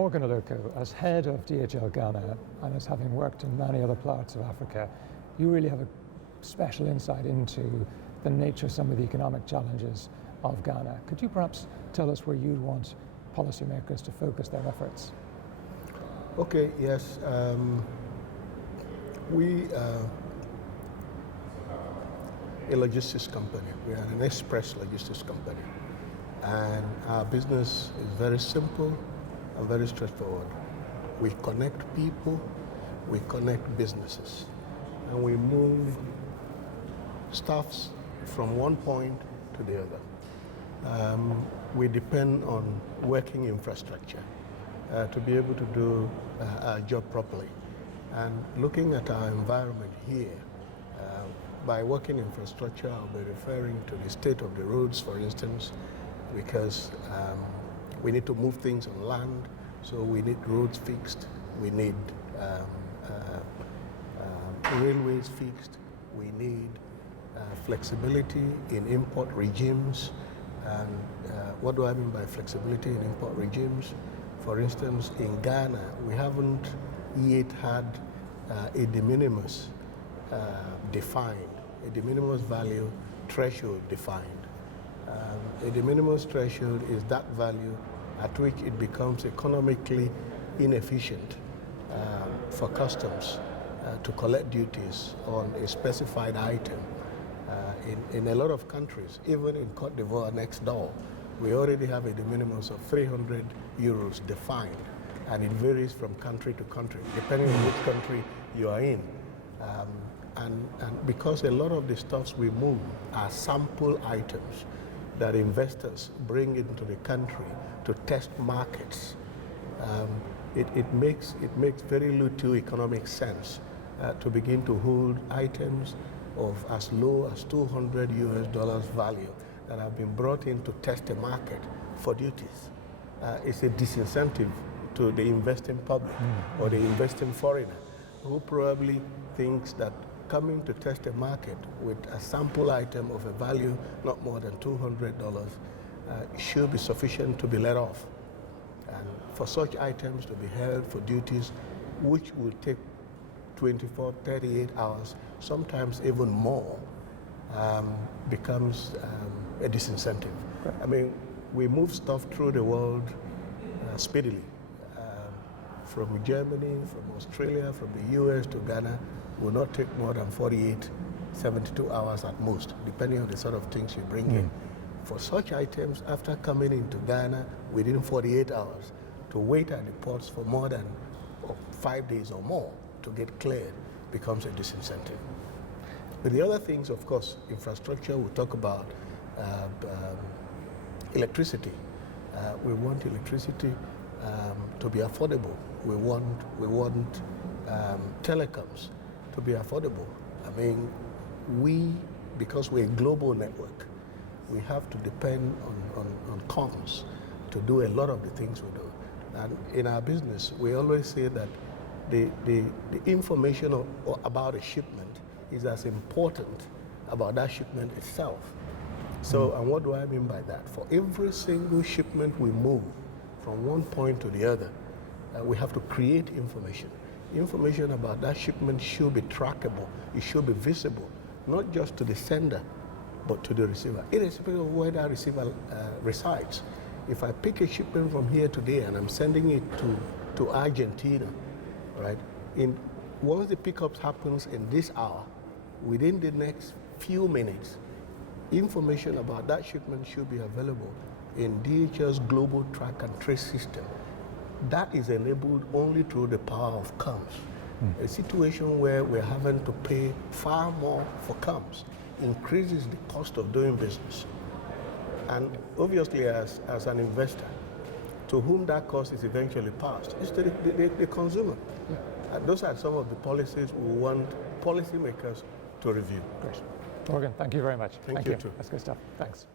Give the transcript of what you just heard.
Morgan Uloko, as head of DHL Ghana and as having worked in many other parts of Africa, you really have a special insight into the nature of some of the economic challenges of Ghana. Could you perhaps tell us where you'd want policymakers to focus their efforts? Okay, yes. We are a logistics company. We are an express logistics company. And our business is very simple and very straightforward. We connect people, we connect businesses, and we move stuffs from one point to the other. We depend on working infrastructure to be able to do our job properly. And looking at our environment here, by working infrastructure, I'll be referring to the state of the roads, for instance, because we need to move things on land, so we need roads fixed, we need railways fixed, we need flexibility in import regimes. And what do I mean by flexibility in import regimes? For instance, in Ghana, we haven't yet had a de minimis defined, a de minimis value threshold defined. A de minimis threshold is that value at which it becomes economically inefficient for customs to collect duties on a specified item. In a lot of countries, even in Cote d'Ivoire next door, we already have a de minimis of 300 euros defined, and it varies from country to country, depending on which country you are in. And because a lot of the stuffs we move are sample items that investors bring into the country to test markets, it makes very little economic sense to begin to hold items of as low as $200 US value that have been brought in to test a market for duties. It's a disincentive to the investing public or the investing foreigner who probably thinks that coming to test a market with a sample item of a value not more than $200 should be sufficient to be let off. And for such items to be held for duties, which will take 24, 38 hours, sometimes even more, becomes a disincentive. Right. I mean, we move stuff through the world speedily. From Germany, from Australia, from the US to Ghana, will not take more than 48, 72 hours at most, depending on the sort of things you bring in. For such items, after coming into Ghana within 48 hours, to wait at the ports for more than 5 days or more to get cleared becomes a disincentive. But the other things, of course, infrastructure, we talk about electricity. We want electricity to be affordable. We want telecoms to be affordable. I mean, because we're a global network, we have to depend on comms to do a lot of the things we do. And in our business, we always say that the information about a shipment is as important about that shipment itself. So, and what do I mean by that? For every single shipment we move from one point to the other, we have to create information. Information about that shipment should be trackable. It should be visible, not just to the sender, but to the receiver, irrespective of where that receiver resides. If I pick a shipment from here today and I'm sending it to Argentina, right? Once the pickup happens in this hour, within the next few minutes, information about that shipment should be available in DHL's global track and trace system. That is enabled only through the power of comms. A situation where we're having to pay far more for comms increases the cost of doing business. And obviously, as an investor, to whom that cost is eventually passed is to the consumer. Those are some of the policies we want policymakers to review. Great. Morgan, thank you very much. Thank you too. That's good stuff. Thanks.